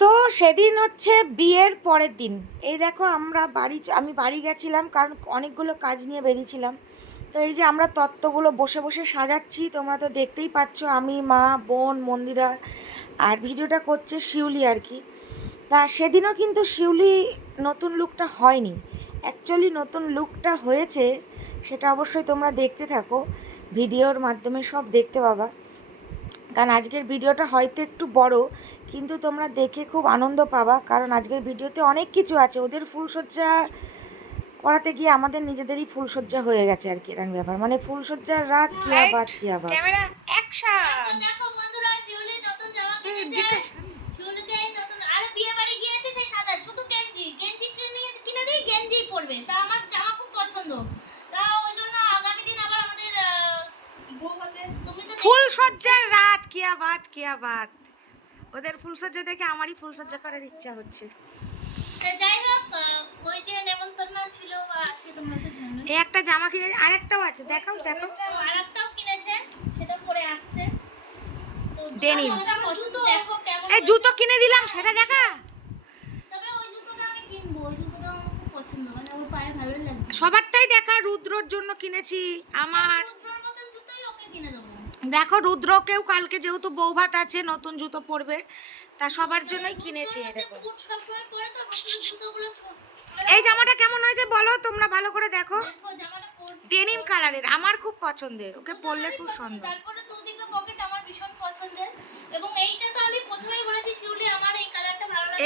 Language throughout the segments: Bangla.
তো সেদিন হচ্ছে বিয়ের পরের দিন। এই দেখো আমরা বাড়ি আমি বাড়ি গেছিলাম কারণ অনেকগুলো কাজ নিয়ে বেরিয়েছিলাম। তো এই যে আমরা তত্ত্বগুলো বসে বসে সাজাচ্ছি, তোমরা তো দেখতেই পাচ্ছ আমি, মা, বোন, মন্দিরা, আর ভিডিওটা করছে শিউলি আর কি। তা সেদিনও কিন্তু শিউলি নতুন লুকটা হয়নি। অ্যাকচুয়ালি নতুন লুকটা হয়েছে, সেটা অবশ্যই তোমরা দেখতে থাকো। ভিডিওর মাধ্যমে সব দেখতে পাবা। কারণ আজকের ভিডিওটা হয়তো একটু বড় কিন্তু তোমরা দেখে খুব আনন্দ পাবা। কারণ আজকের ভিডিওতে অনেক কিছু আছে। ওদের ফুলসজ্জা করাতে গিয়ে আমাদের নিজেদেরই ফুলসজ্জা হয়ে গেছে আর কি এরকম ব্যাপার। মানে ফুলসজ্জার রাত কি আবার কি আবার? ক্যামেরা অ্যাকশন দেখো বন্ধুরা শিউলি নতুন জামা কিনেছে শিউলিতে নতুন আরে বিয়ে বাড়ি গিয়েছে সেই সাদা শুধু গেঞ্জি। গেঞ্জি কিনে কিনে গেঞ্জি পরবে। তা আমার জামা খুব পছন্দ। তা ওই জন্য আগামী দিন আবার আমাদের আহ, তুমি তো ফুল সজ্জার রাত কি আবাদ কি আবাদ। ওদের ফুলসজ্জা দেখে আমারই ফুলসজ্জা করার ইচ্ছা হচ্ছে। এই একটা জামা কিনে আরেকটাও আছে দেখাও দেখো কিনেছে সেটা পরে আসছে। এই জুতো কিনে দিলাম সেটা দেখা। মানে সবারটাই দেখা রুদ্রর জন্য কিনেছি আমার রুদ্রর মতন জুতোই ওকে কিনে দেবো দেখো রুদ্রকেও কালকে যেহেতু বৌভাত আছে নতুন জুতো পরবে তা সবার জন্যই কিনেছি এই দেখো। এই জামাটা কেমন হয়েছে বলো তোমরা ভালো করে দেখো। ডেনিম কালারের আমার খুব পছন্দের ওকে পরলে খুব সুন্দর।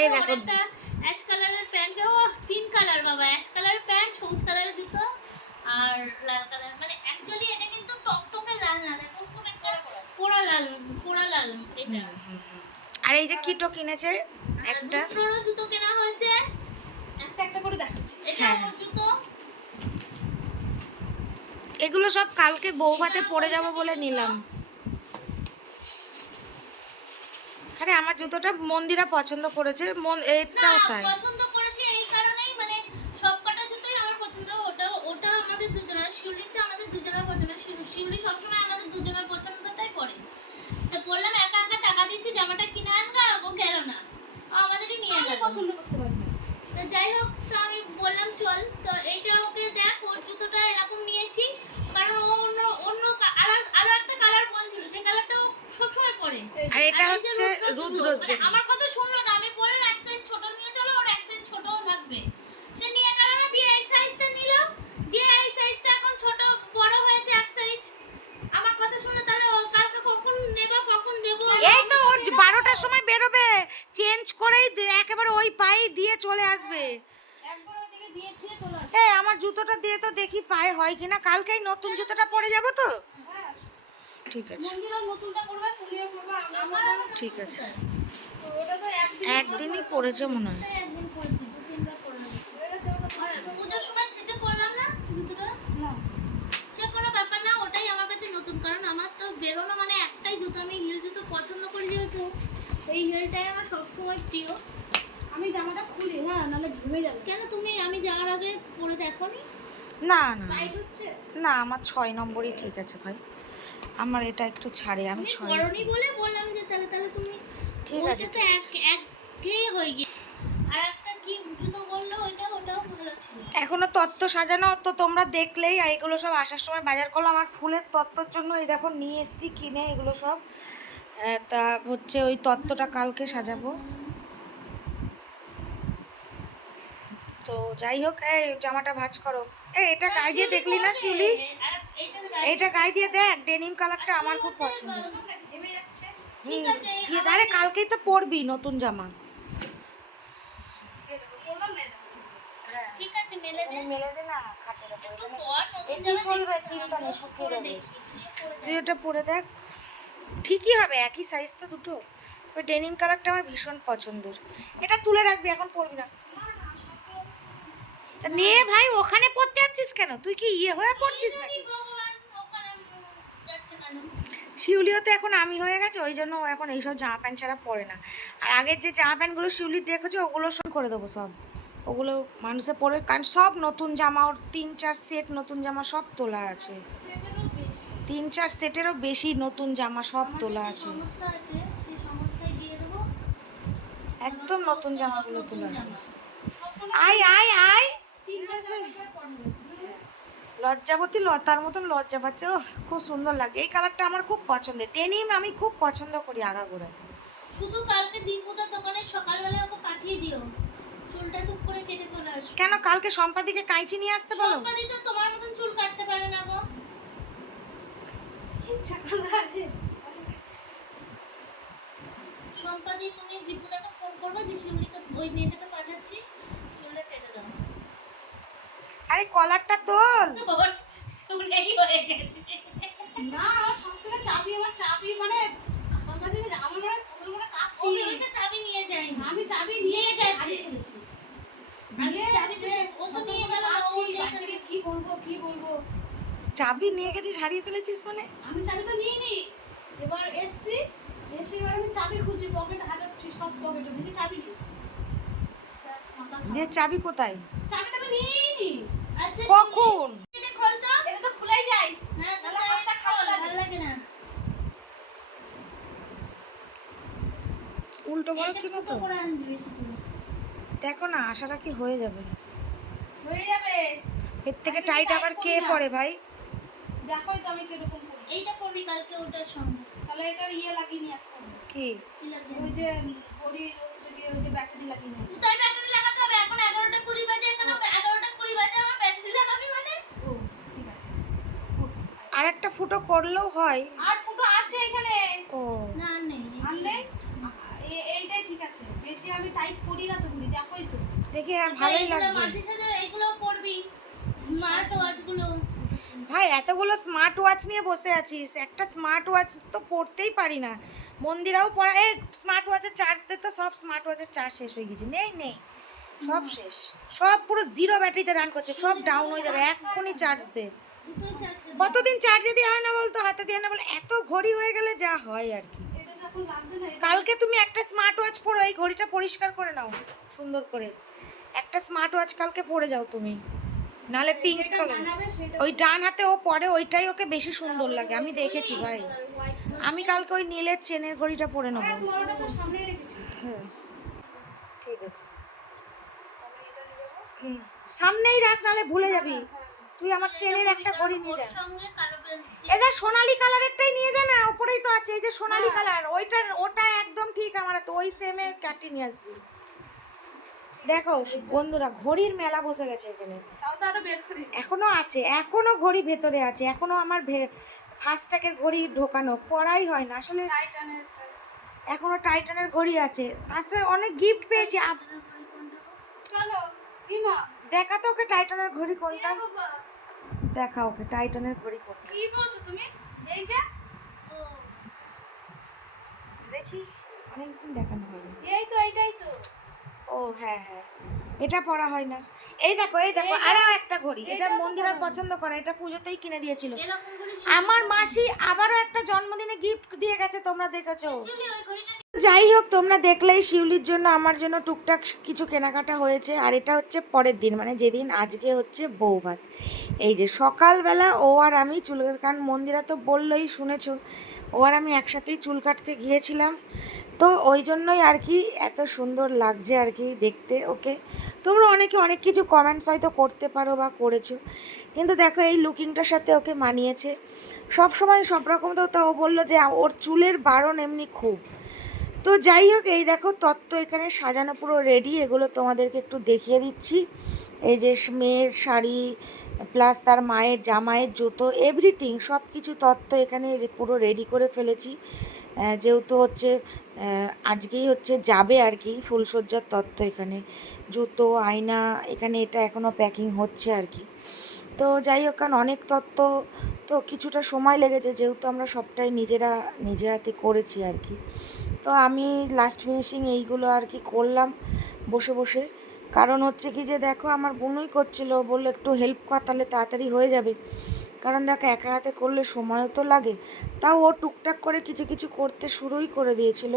এই দেখো। অ্যাশ কালারের প্যান্ট ও তিন কালার বাবা অ্যাশ কালারের প্যান্ট সবুজ কালারের জুতো আর লাল কালার মানে অ্যাকচুয়ালি এটা কিন্তু টকটকে লাল না দেখো খুব একটা পোড়া লাল পোড়া লাল এটা আর এই যে কিটো কিনেছে একটা। জুতো কেনা হয়েছে। একটা একটা করে দেখাচ্ছি। এটা হ্যাঁ। জুতো। এগুলো সব কালকে বৌভাতে পরে যাব বলে নিলাম। আরে আমার জুতোটা মন্দিরা পছন্দ করেছে মন এটাও তাই। পছন্দ করেছি এই কারণেই মানে সব কটা জুতোই আমার পছন্দ ওটা ওটা আমাদের দুজনের শিউলিটা আমাদের দুজনের পছন্দ শিউ- শিউলি সবসময় আমাদের দুজনের পছন্দটাই পরে তো বললাম একা একা টাকা দিচ্ছি জামাটা কিনে আনগা ও গেল না ও আমাদেরই নিয়ে গেল পছন্দ করতে পারবে তো যাই হোক তো আমি বললাম চল তো এইটা ওকে দেখ ওর জুতোটা এরকম নিয়েছি কারণ ও অন্য অন্য কা- আরও আরও একটা কালার বলছিল সেই কালারটাও সবসময় পরে আর এটা আর এই যে হচ্ছে রুদ্র জুতো, রুদ্রর মানে জন্য আমার কথা শুনলো না আমি বললাম এক সাইজ ছোট নিয়ে চলো ওর এক সাইজ ছোটও লাগবে সে নিয়ে গেল না দিয়ে এই সাইজটা নিল দিয়ে এই সাইজটা এখন ছোট বড় হয়েছে এক সাইজ আমার কথা শুনে তাহলে ও কালকে কখন নেবা কখন দেবো এই তো ও বারোটার সময় বেরোবে চেঞ্জ করেই দে- একেবারে ওই পায়ে দিয়ে চলে আসবে। এই আমার জুতোটা দিয়ে তো দেখি পায়ে হয় কিনা। কালকেই নতুন জুতোটা পরে যাব তো? ঠিক আছে। ঠিক আছে। একদিনই পড়েছে মনে হয়। হয়ে গেছে ওটা তো আর পুজোর সময় ছেঁচে করলাম না জুতোটা? না। সে কোনো ব্যাপার না ওটাই আমার কাছে নতুন। কারণ আমার তো বেরোনো মানে একটাই জুতো। আমি হিল জুতো পছন্দ করি যেহেতু এই হিলটাই আমার সবসময় প্রিয়। আমি জামাটা খুলি হ্যাঁ নাহলে ঘুমে যাবে। কেন তুমি আমি যাওয়ার আগে পরে দেখো নি? না না টাইট হচ্ছে? না আমার ছয় নম্বরই ঠিক আছে ভাই। আমার এটা একটু ছাড়ে আমি ছয় করনি বলে বললাম যে তাহলে তাহলে তুমি ঠিক আছে, তো এক একঘেয়ে হয়ে গিয়ে আর একটা কি জুতো বলল ওইটা ওটাও ভালো ছিল এখনও তত্ত্ব সাজানো তো তোমরা দেখলেই আর এগুলো সব আসার সময় বাজার করলাম। আমার ফুলের তত্ত্বর জন্য এই দেখো নিয়ে এসেছি কিনে এগুলো সব। তা হচ্ছে ওই তত্ত্বটা কালকে সাজাবো। তো যাই হোক এই জামাটা ভাজ করো। এই এটা গায়ে দিয়ে দেখলি না শিউলি? এইটা গায়ে দিয়ে দেখ ডেনিম কালারটা আমার খুব পছন্দ। আছে দিয়ে আরে কালকেই তো পরবি নতুন জামা। এই দেখো করলাম না এই দেখো ঠিক আছে মেলে দে। মেলে দে না খাটের উপরে একটু পর নতুন এসি চলবে চিন্তা নেই শুকিয়ে যাবে। তুই পরে এটা পরে দেখ। ঠিকই হবে একই সাইজ তো দুটো। তবে ডেনিম কালারটা আমার ভীষণ পছন্দের। এটা তুলে রাখবি এখন পরবি না। নে ভাই ওখানে পড়তে যাচ্ছিস কেন? তুই কি ইয়ে হয়ে পড়ছিস নাকি? শিউলিও তো এখন আমি হয়ে গেছে ওই জন্য ও এখন এইসব জামা প্যান্ট ছাড়া পরে না। আর আগের যে জামা প্যান্টগুলো শিউলির দেখেছ ওগুলো সব করে দেবো সব। ওগুলো মানুষে পরে কারণ সব নতুন জামা ওর তিন চার সেট নতুন জামা সব তোলা আছে। তিন চার সেটেরও বেশি নতুন জামা সব তোলা আছে। একদম নতুন জামাগুলো তোলা আছে। আয় আয় আয়। গেছে। লজ্জাবতী লতার মতন লজ্জা পাচ্ছে। ও খুব সুন্দর লাগে। এই কালারটা আমার খুব পছন্দের। টেনিম আমি খুব পছন্দ করি আগাগোড়ায়। শুধু কালকে দীপুদার দোকানে সকালবেলা ওকে পাঠিয়ে দিও। চুলটা টুক করে কেটে চলে আসবে। কেন? কালকে সম্পাদিকে কাঁচি নিয়ে আসতে বলো। সম্পাদি তো তোমার মতন চুল কাটতে পারে না গো। সম্পাদি তুমি দীপুদাকে ফোন করবে যে শিউলিকে ওই মেয়েটাকে পাঠাচ্ছি চুলটা কেটে দাও আরে কলারটা তোল। না আমার সব থেকে চাবি আমার চাবি মানে আমার মানে কাঁপছি। চাবি নিয়ে যায়নি। আমি চাবি নিয়ে নিয়ে নিয়ে চাবি নিয়ে না, নিয়ে গেছিস হারিয়ে ফেলেছিস মানে? আমি চাবি তো নিইনি। এবার এসছি এসে এবার আমি চাবি খুঁজছি পকেট হাঁটাচ্ছি সব পকেটে চাবি নেই। ব্যাস, মাথা খারাপ। যে চাবি কোথায়? চাবিটা তো নিইনি। আচ্ছা কখন? এটা খোল তো। এটা তো খুলেই যায়। হ্যাঁ তো তাহলে হাতটা খোল খারাপ লাগে। ভালো লাগে না। উল্টো না তো? দেখো না আশাটা কি হয়ে যাবে? হয়ে যাবে। এর থেকে টাইট আবার কে পরে ভাই? দেখোই তো আমি কীরকম করি। এইটা পড়বি কালকে ওটার সঙ্গে তাহলে এটার ইয়ে লাগিয়ে নিয়ে আসতে হবে। কি? কি ওই যে উম, হচ্ছে গিয়ে ওই যে ব্যাটারি লাগিয়ে নিয়ে আসতে তাই ব্যাটারি লাগাতে হবে এখন এগারোটা কুড়ি বাজে এখানে এগারোটা কুড়ি বাজে আমার ব্যাটারি লাগাবি মানে ও ঠিক আছে আর একটা ফুটো করলেও হয়। আর ফুটো আছে এখানে। ও। না আর নেই। আনলে এইটাই ঠিক আছে। বেশি আমি টাইট করি না তো ঘুরি দেখোই তো। দেখি হ্যাঁ ভালোই এগুলো লাগছে। মাঝে সাঝে এগুলো পড়বি স্মার্ট ওয়াচগুলো ভাই এতগুলো স্মার্ট ওয়াচ নিয়ে বসে আছিস। একটা স্মার্ট ওয়াচ তো পড়তেই পারি না। মন্দিরাও পড়া এই স্মার্ট ওয়াচের চার্জ দে তো সব স্মার্ট ওয়াচের চার্জ শেষ হয়ে গেছে। নেই নেই। সব শেষ। সব পুরো জিরো ব্যাটারিতে রান করছে। সব ডাউন হয়ে যাবে। এক্ষুনি চার্জ দে। চার্জ কতদিন চার্জে দিয়ে হয় না বলতো? হাতে দিয়ে না বলে এত ঘড়ি হয়ে গেলে যা হয় আর কি। কালকে তুমি একটা স্মার্ট ওয়াচ পরো এই ঘড়িটা পরিষ্কার করে নাও সুন্দর করে। একটা স্মার্ট ওয়াচ কালকে পরে যাও তুমি। নালে পিঙ্ক কালার ওই ডান হাতে ও পরে ওইটাই ওকে বেশি সুন্দর লাগে। আমি দেখেছি ভাই। আমি কালকে ওই নীলের চেনের ঘড়িটা পরে নেব। হ্যাঁ হ্যাঁ ঠিক আছে। হুম সামনেই রাখ নালে ভুলে যাবি। তুই আমার চেনের একটা ঘড়ি নিয়ে যা। এদের সোনালি কালারেরটাই নিয়ে যা না ওপরেই তো আছে এই যে সোনালি কালার ওইটার ওটা একদম ঠিক আমার তো ওই সেমে কাটি নিয়ে আসবি। দেখো বন্ধুরা ঘড়ির মেলা বসে গেছে এখানে। এখনও আছে এখনও ঘড়ি ভেতরে আছে এখনও আমার ফাস্ট্যাগের ঘড়ি ঢোকানো পড়াই হয় না আসলে এখনও টাইটানের ঘড়ি আছে। তাছাড়া অনেক গিফট পেয়েছি দেখা তো ওকে টাইটানের ঘড়ি কোনটা। দেখা ওকে টাইটানের ঘড়ি কি বলছো তুমি? এই যে? দেখি অনেকদিন দেখানো হয়নি। এই তো এইটাই তো। ও হ্যাঁ হ্যাঁ। এটা পড়া হয় না। এই দেখো এই দেখো আরও একটা ঘড়ি। এটা মন্দিরার পছন্দ করা এটা পুজোতেই কিনে দিয়েছিল। আমার মাসি আবারও একটা জন্মদিনে গিফট দিয়ে গেছে তোমরা দেখেছ। যাই হোক, তোমরা দেখলেই শিউলির জন্য, আমার জন্য টুকটাক কিছু কেনাকাটা হয়েছে। আর এটা হচ্ছে পরের দিন মানে যেদিন আজকে হচ্ছে বৌভাত এই যে সকালবেলা ও আর আমি চুল, কারণ মন্দিরা তো বললোই, শুনেছো? ও আর আমি একসাথেই চুল কাটতে গিয়েছিলাম। তো ওই জন্যই আর কি এত সুন্দর লাগছে আর কি দেখতে, ওকে। তোমরা অনেকে অনেক কিছু কমেন্টস হয়তো করতে পারো বা করেছ। কিন্তু দেখো, এই লুকিংটার সাথে ওকে মানিয়েছে। সব সময় সব রকম তো তো ও বলল যে, ওর চুলের বারণ এমনি খুব। তো যাই হোক, এই দেখো তত্ত্ব এখানে সাজানো পুরো রেডি এগুলো তোমাদেরকে একটু দেখিয়ে দিচ্ছি। এই যে মেয়ের শাড়ি প্লাস তার মায়ের জামায়ের জুতো এভরিথিং সব কিছু তত্ত্ব এখানে পুরো রেডি করে ফেলেছি। যেহেতু হচ্ছে আজকেই হচ্ছে যাবে আর কি ফুলসজ্জার তত্ত্ব এখানে। জুতো, আয়না, এখানে এটা এখনও প্যাকিং হচ্ছে আর কি। তো যাই হোক, কারণ অনেক তত্ত্ব, তো কিছুটা সময় লেগেছে, যেহেতু আমরা সবটাই নিজেরা, নিজে হাতে করেছি আর কি। তো আমি লাস্ট ফিনিশিং এইগুলো আর কি করলাম বসে বসে। কারণ হচ্ছে কি যে দেখো, আমার বোনই করছিল বলল একটু হেল্প কর, তাহলে তাড়াতাড়ি হয়ে যাবে। কারণ দেখো, একা হাতে করলে সময়ও তো লাগে। তাও ও টুকটাক করে কিছু কিছু করতে শুরুই করে দিয়েছিল।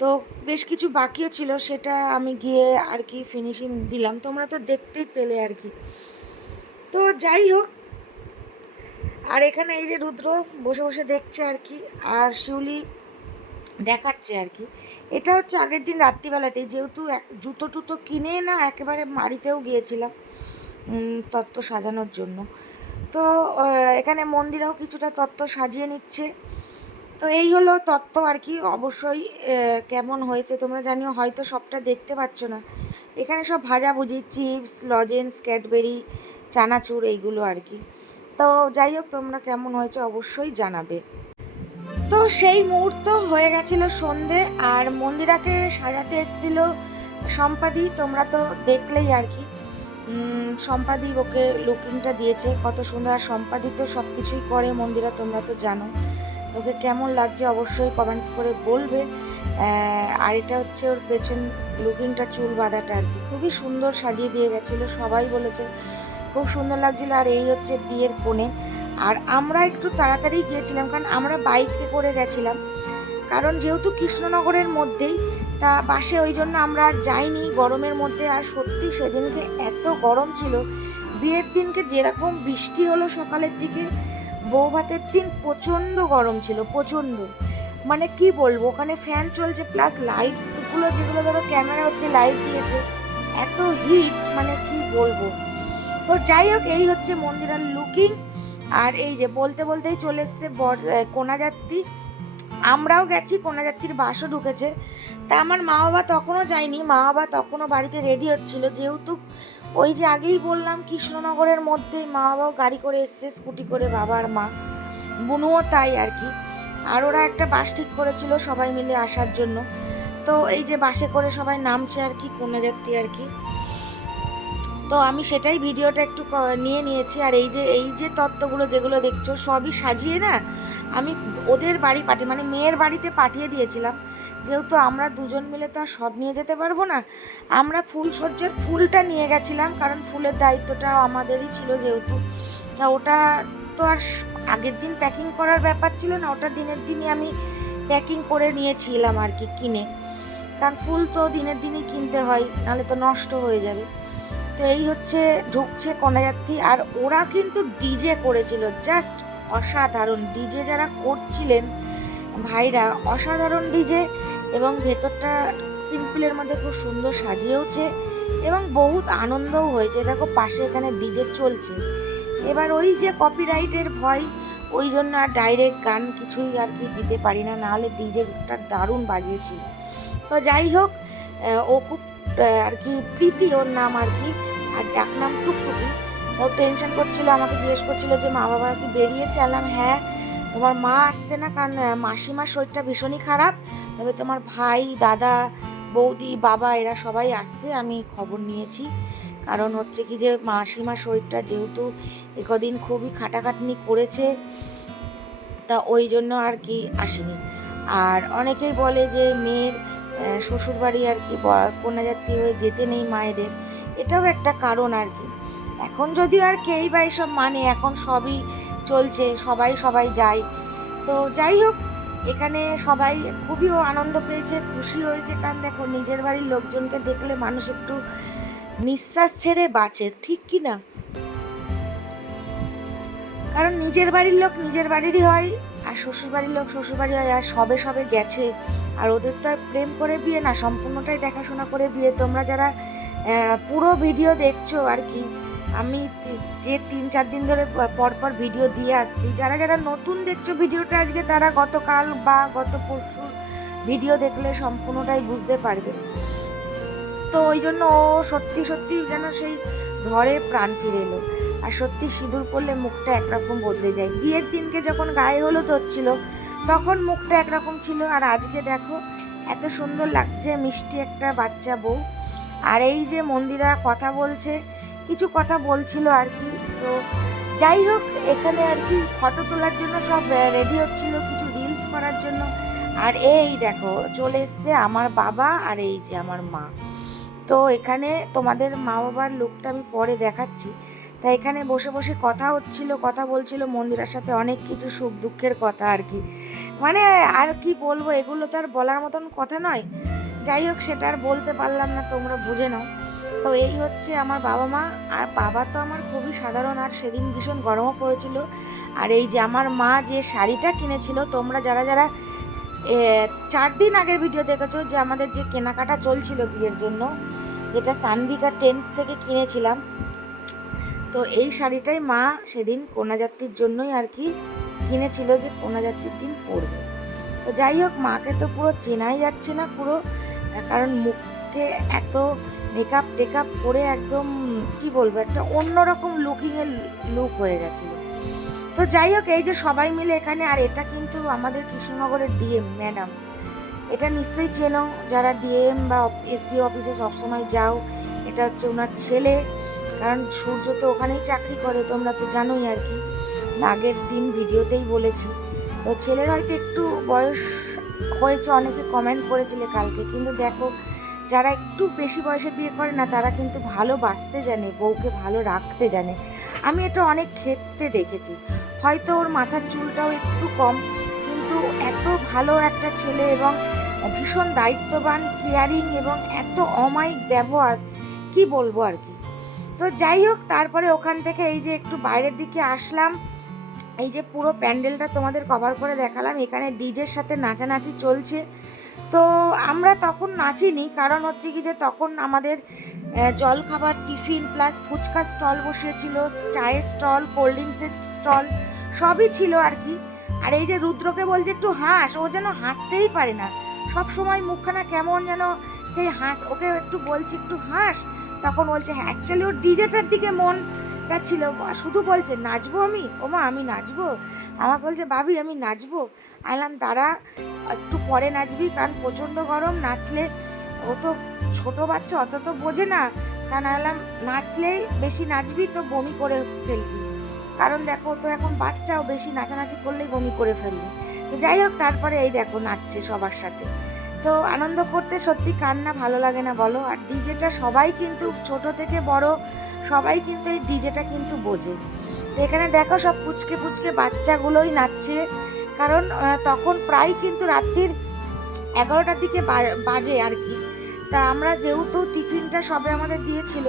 তো বেশ কিছু বাকিও ছিল, সেটা আমি গিয়ে আর কি ফিনিশিং দিলাম। তোমরা তো দেখতেই পেলে আর কি। তো যাই হোক, আর এখানে এই যে রুদ্র বসে বসে দেখছে আর কি। আর শিউলি দেখাচ্ছে আর কি। এটা হচ্ছে আগের দিন রাত্রিবেলাতেই, যেহেতু এক জুতো টুতো কিনে না একেবারে বাড়িতেও গিয়েছিলাম তত্ত্ব সাজানোর জন্য। তো এখানে মন্দিরেও কিছুটা তত্ত্ব সাজিয়ে নিচ্ছে। তো এই হলো তত্ত্ব আর কি, অবশ্যই কেমন হয়েছে তোমরা জানিও, হয়তো সবটা দেখতে পাচ্ছ না। এখানে সব ভাজাভুজি, চিপস, লজেন্স, ক্যাডবেরি, চানাচুর, এইগুলো আর কি। তো যাই হোক, তোমরা কেমন হয়েছে অবশ্যই জানাবে। তো সেই মুহূর্ত হয়ে গেছিল সন্ধে, আর মন্দিরাকে সাজাতে এসেছিল সম্পাদি, তোমরা তো দেখলেই আর কি। সম্পাদি ওকে লুকিংটা দিয়েছে, কত সুন্দর। সম্পাদি তো সব কিছুই করে, মন্দিরা তোমরা তো জানো। ওকে কেমন লাগছে অবশ্যই কমেন্টস করে বলবে। আর এটা হচ্ছে ওর পেছন লুকিংটা চুল বাঁধাটা আর কি। খুবই সুন্দর সাজিয়ে দিয়ে গেছিল, সবাই বলেছে। খুব সুন্দর লাগছিল, আর এই হচ্ছে বিয়ের কোণে। আর আমরা একটু তাড়াতাড়ি গিয়েছিলাম, কারণ আমরা বাইকে করে গেছিলাম। কারণ যেহেতু কৃষ্ণনগরের মধ্যেই, তা বাসে ওই জন্য আমরা আর যাইনি। গরমের মধ্যে আর সত্যি সেদিনকে এত গরম ছিল। বিয়ের দিনকে যেরকম বৃষ্টি হলো সকালের দিকে, বউ ভাতের দিন প্রচণ্ড গরম ছিল, প্রচণ্ড। মানে কি বলব, ওখানে ফ্যান চলছে প্লাস লাইটগুলো যেগুলো ধরো ক্যামেরা হচ্ছে লাইট দিয়েছে, এত হিট মানে কি বলব। তো যাই হোক, এই হচ্ছে মন্দিরের লুকিং আর এই যে বলতে বলতেই চলে এসছে বর কোনাযাত্রী। আমরাও গেছি, কোনাযাত্রীর বাসও ঢুকেছে। তা আমার মা বাবা তখনও যায়নি। মা বাবা তখনও বাড়িতে রেডি হচ্ছিল। যেহেতু ওই যে আগেই বললাম, কৃষ্ণনগরের মধ্যেই মা বাবাও গাড়ি করে এসছে, স্কুটি করে বাবা আর মা। বুনুও তাই আর কি। আর ওরা একটা বাস ঠিক করেছিল সবাই মিলে আসার জন্য। তো এই যে বাসে করে সবাই নামছে আর কি, কোনাযাত্রী আর কি। তো আমি সেটাই ভিডিওটা একটু নিয়ে নিয়েছি। আর এই যে এই যে তত্ত্বগুলো যেগুলো দেখছ, সবই সাজিয়ে না আমি ওদের বাড়ি পাঠিয়ে মানে মেয়ের বাড়িতে পাঠিয়ে দিয়েছিলাম। যেহেতু আমরা দুজন মিলে তো আর সব নিয়ে যেতে পারব না, আমরা ফুল সজ্জার ফুলটা নিয়ে গেছিলাম। কারণ ফুলের দায়িত্বটা আমাদেরই ছিল যেহেতু। তা ওটা তো আর আগের দিন প্যাকিং করার ব্যাপার ছিল না, ওটা দিনের দিনই আমি প্যাকিং করে নিয়েছিলাম আর কি কিনে। কারণ ফুল তো দিনের দিনই কিনতে হয়, নাহলে তো নষ্ট হয়ে যাবে। তো এই হচ্ছে ঢুকছে কন্যাযাত্রী আর ওরা কিন্তু ডিজে করেছিল জাস্ট অসাধারণ ডিজে যারা করছিলেন ভাইরা, অসাধারণ ডিজে এবং ভেতরটা সিম্পলের মধ্যে খুব সুন্দর সাজিয়েওছে এবং বহুত আনন্দও হয়েছে। দেখো পাশে এখানে ডিজে চলছে। এবার ওই যে কপিরাইটের ভয়, ওই জন্য আর ডাইরেক্ট গান কিছুই আর কি দিতে পারি না, নাহলে ডিজেটা দারুণ বাজিয়েছিল। তো যাই হোক ও খুব আর কি প্রীতি ওর নাম আর কি। আর ডাকনাম টুকটুকি। ও টেনশন করছিল, আমাকে জিজ্ঞেস করছিল যে, মা বাবা কি বেরিয়েছে? আলাম হ্যাঁ তোমার মা আসছে না, কারণ মাসিমার শরীরটা ভীষণই খারাপ। তবে তোমার ভাই, দাদা, বৌদি, বাবা, এরা সবাই আসছে, আমি খবর নিয়েছি। কারণ হচ্ছে কি যে, মাসিমার শরীরটা যেহেতু একদিন খুবই খাটাখাটনি করেছে, তা ওই জন্য আর কি আসেনি। আর অনেকেই বলে যে, মেয়ের শ্বশুরবাড়ি আর কি কন্যাযাত্রী হয়ে যেতে নেই মায়েদের। এটাও একটা কারণ আর কি। এখন যদিও আর কেই বা এসব মানে এখন সবই চলছে, সবাই সবাই যায়। তো যাই হোক, এখানে সবাই খুবই আনন্দ পেয়েছে, খুশি হয়েছে। কারণ দেখো, নিজের বাড়ির লোকজনকে দেখলে মানুষ একটু নিঃশ্বাস ছেড়ে বাঁচে, ঠিক কি না? কারণ নিজের বাড়ির লোক নিজের বাড়িরই হয়, আর শ্বশুর বাড়ির লোক শ্বশুর বাড়ি হয়, আর সবে সবে গেছে। আর ওদের তো আর প্রেম করে বিয়ে না, সম্পূর্ণটাই দেখাশোনা করে বিয়ে। তোমরা যারা পুরো ভিডিও দেখছ আর কি? আমি যে তিন চার দিন ধরে প- পর পর ভিডিও দিয়ে আসছি। যারা যারা নতুন দেখছ ভিডিওটা আজকে, তারা গতকাল বা গত পরশু ভিডিও দেখলে সম্পূর্ণটাই বুঝতে পারবে। তো ওই জন্য ও সত্যি সত্যি যেন সেই ধরে প্রাণ ফিরে এলো। আর সত্যি সিঁদুর পরলে মুখটা একরকম বদলে যায়। বিয়ের দিনকে যখন গায়ে হলুদ হচ্ছিল, তখন মুখটা একরকম ছিল। আর আজকে দেখো, এত সুন্দর লাগছে মিষ্টি একটা বাচ্চা বউ। আর এই যে মন্দিরা কথা বলছে, কিছু কথা বলছিল আর কি। তো যাই হোক, এখানে আর কি ফটো তোলার জন্য সব রেডি হচ্ছিল কিছু রিলস করার জন্য। আর এই দেখো, চলে এসছে আমার বাবা আর এই যে আমার মা। তো এখানে তোমাদের মা বাবার লুকটা আমি পরে দেখাচ্ছি। তা এখানে বসে বসে কথা হচ্ছিল, কথা বলছিল, মন্দিরার সাথে অনেক কিছু সুখ দুঃখের কথা আর কি। মানে আর কি বলব, এগুলো তো আর বলার মতন কথা নয়। যাই হোক, সেটা আর বলতে পারলাম না, তোমরা বুঝে নাও। তো এই হচ্ছে আমার বাবা মা, আর বাবা তো আমার খুবই সাধারণ, আর সেদিন ভীষণ গরমও পড়েছিল। আর এই যে আমার মা যে শাড়িটা কিনেছিল, তোমরা যারা যারা চার দিন আগের ভিডিও দেখেছ যে আমাদের যে কেনাকাটা চলছিল বিয়ের জন্য, যেটা সানভিকা টেন্স থেকে কিনেছিলাম, তো এই শাড়িটাই মা সেদিন কন্যাযাত্রীর জন্যই আর কি কিনেছিল যে কন্যাযাত্রীর দিন পরবে। তো যাই হোক, মাকে তো পুরো চেনাই যাচ্ছে না, পুরো কারণ মুখে এত মেকআপ টেকআপ করে একদম, কি বলব, একটা অন্যরকম লুকিংয়ের লুক হয়ে গেছিল। তো যাই হোক, এই যে সবাই মিলে এখানে, আর এটা কিন্তু আমাদের কৃষ্ণনগরের ডিএম ম্যাডাম এটা নিশ্চয়ই চেনো, যারা ডিএম বা এসডি অফিসে সবসময় যাও, এটা হচ্ছে ওনার ছেলে। কারণ সূর্য তো ওখানেই চাকরি করে, তোমরা তো জানোই আর কি। আগের দিন ভিডিওতেই বলেছি। তো ছেলের হয়তো একটু বয়স হয়েছে, অনেকে কমেন্ট করেছিলে কালকে। কিন্তু দেখো, যারা একটু বেশি বয়সে বিয়ে করে না, তারা কিন্তু ভালো বাঁচতে জানে, বউকে ভালো রাখতে জানে। আমি এটা অনেক ক্ষেত্রে দেখেছি। হয়তো ওর মাথার চুলটাও একটু কম, কিন্তু এত ভালো একটা ছেলে এবং ভীষণ দায়িত্ববান কেয়ারিং এবং এত অমায়িক ব্যবহার, কি বলব আর কি? তো যাই হোক, তারপরে ওখান থেকে এই যে একটু বাইরের দিকে আসলাম। এই যে পুরো প্যান্ডেলটা তোমাদের কভার করে দেখালাম, এখানে ডিজের সাথে নাচানাচি চলছে। তো আমরা তখন নাচিনি, কারণ হচ্ছে কি যে তখন আমাদের জলখাবার টিফিন প্লাস ফুচকা স্টল বসিয়েছিল, চায়ের স্টল কোল্ড ড্রিঙ্কসের স্টল সবই ছিল আর কি। আর এই যে রুদ্রকে বলছে একটু হাস, ও যেন হাসতেই পারে না। সব সময় মুখখানা কেমন যেন সেই হাস, ওকে একটু বলছি একটু হাস, তখন বলছে অ্যাকচুয়ালি ওর ডিজেটার দিকে মনটা ছিল। শুধু বলছে, নাচবো আমি? ওমা আমি নাচবো। আমাকে বলছে, ভাবি, আমি নাচবো। আলাম তারা একটু পরে নাচবি, কারণ প্রচণ্ড গরম, নাচলে ও তো ছোট বাচ্চা, অত তো বোঝে না। কারণ আলাম নাচলেই বেশি নাচবি তো বমি করে ফেলবি। কারণ দেখো তো এখন বাচ্চাও বেশি নাচানাচি করলেই বমি করে ফেলবে। তো যাই হোক, তারপরে এই দেখো, নাচছে সবার সাথে। তো আনন্দ করতে সত্যি কার না ভালো লাগে না বলো? আর ডিজেটা সবাই কিন্তু ছোট থেকে বড় সবাই কিন্তু এই ডিজেটা কিন্তু বোঝে। তো এখানে দেখো সব পুচকে পুচকে বাচ্চাগুলোই নাচছে। কারণ তখন প্রায় কিন্তু রাত্রির এগারোটার দিকে বাজে আর কি। তা আমরা যেহেতু টিফিনটা সবে আমাদের দিয়েছিল,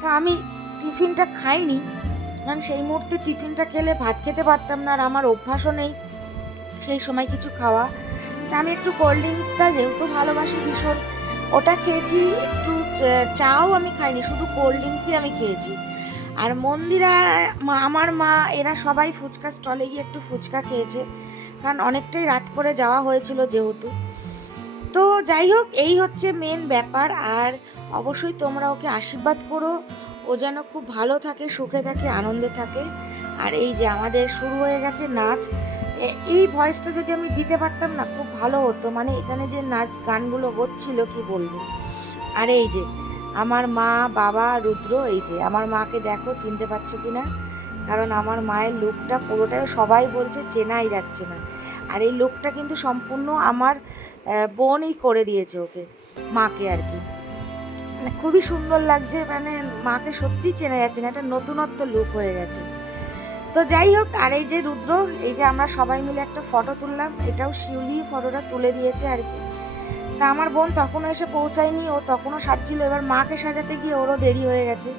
তা আমি টিফিনটা খাইনি। কারণ সেই মুহূর্তে টিফিনটা খেলে ভাত খেতে পারতাম না আর আমার অভ্যাসও নেই সেই সময় কিছু খাওয়া। তা আমি একটু কোল্ড ড্রিঙ্কসটা যেহেতু ভালোবাসি ভীষণ, ওটা খেয়েছি একটু চাও আমি খাইনি, শুধু কোল্ড ড্রিঙ্কসই আমি খেয়েছি। আর মন্দিরা আমার মা, এরা সবাই ফুচকা স্টলে গিয়ে একটু ফুচকা খেয়েছে। কারণ অনেকটাই রাত করে যাওয়া হয়েছিল যেহেতু। তো যাই হোক, এই হচ্ছে মেন ব্যাপার। আর অবশ্যই তোমরা ওকে আশীর্বাদ করো। ও যেন খুব ভালো থাকে, সুখে থাকে, আনন্দে থাকে। আর এই যে আমাদের শুরু হয়ে গেছে নাচ। এই ভয়েসটা যদি আমি দিতে পারতাম না, খুব ভালো হতো। মানে এখানে যে নাচ গানগুলো হচ্ছিল, কি বলব? আর এই যে, আমার মা, বাবা, রুদ্র, এই যে, আমার মাকে দেখো, চিনতে পারছ কি না কারণ আমার মায়ের লুকটা পুরোটাই সবাই বলছে চেনাই যাচ্ছে না। আর এই লুকটা কিন্তু সম্পূর্ণ আমার বোনই করে দিয়েছে ওকে, মাকে আর কি। মানে খুবই সুন্দর লাগছে মানে মাকে সত্যি চেনা যাচ্ছে না, একটা নতুনত্ব লুক হয়ে গেছে। তো যাই হোক, আর এই যে রুদ্র, এই যে আমরা সবাই মিলে একটা ফটো তুললাম, এটাও শিউলি ফটোটা তুলে দিয়েছে আর কি। তা আমার বোন তখনও এসে পৌঁছায়নি, ও তখনও সাজছিল। এবার মাকে সাজাতে গিয়ে ওরও দেরি হয়ে গেছে।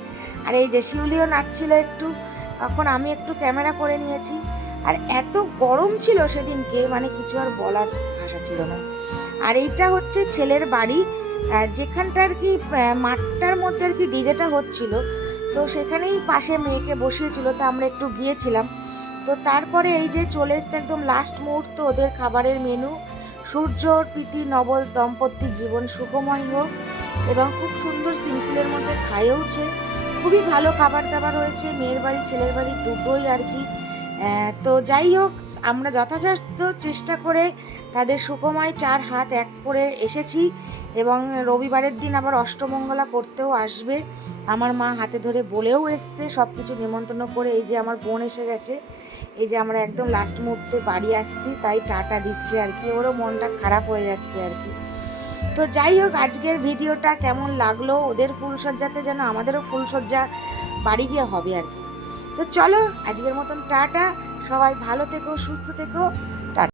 আর এই যে শিউলিও নাচছিল একটু, তখন আমি একটু ক্যামেরা করে নিয়েছি। আর এত গরম ছিল সেদিনকে মানে কিছু আর বলার ভাষা ছিল না। আর এইটা হচ্ছে ছেলের বাড়ি। যেখানটার কি মাঠটার মধ্যে আর কি ডিজেটা হচ্ছিল, তো সেখানেই পাশে মেয়েকে বসিয়েছিল, তো আমরা একটু গিয়েছিলাম। তো তারপরে এই যে চলে এসছে একদম লাস্ট মুহূর্ত ওদের খাবারের মেনু সূর্য প্রীতি নবল, দম্পতি জীবন সুখময় হোক এবং খুব সুন্দর সিম্পলের মধ্যে খাইয়েওছে খুবই ভালো খাবার দাবার হয়েছে, মেয়ের বাড়ি, ছেলের বাড়ি দুটোই আর কি। তো যাই হোক, আমরা যথাযথ চেষ্টা করে তাদের সুখময় চার হাত এক করে এসেছি এবং রবিবারের দিন আবার অষ্টমঙ্গলা করতেও আসবে। আমার মা হাতে ধরে বলেও এসছে সব কিছু নিমন্ত্রণ করে এই যে আমার বোন এসে গেছে। এই যে আমরা একদম লাস্ট মুহূর্তে বাড়ি আসছি, তাই টাটা দিচ্ছে আর কি। ওরও মনটা খারাপ হয়ে যাচ্ছে আর কি। তো যাই হোক, আজকের ভিডিওটা কেমন লাগল? ওদের ফুলসজ্জাতে যেন আমাদেরও ফুলসজ্জা বাড়ি গিয়ে হবে আর কি। তো চলো, আজকের মতন টাটা। সবাই ভালো থেকো, সুস্থ থেকো।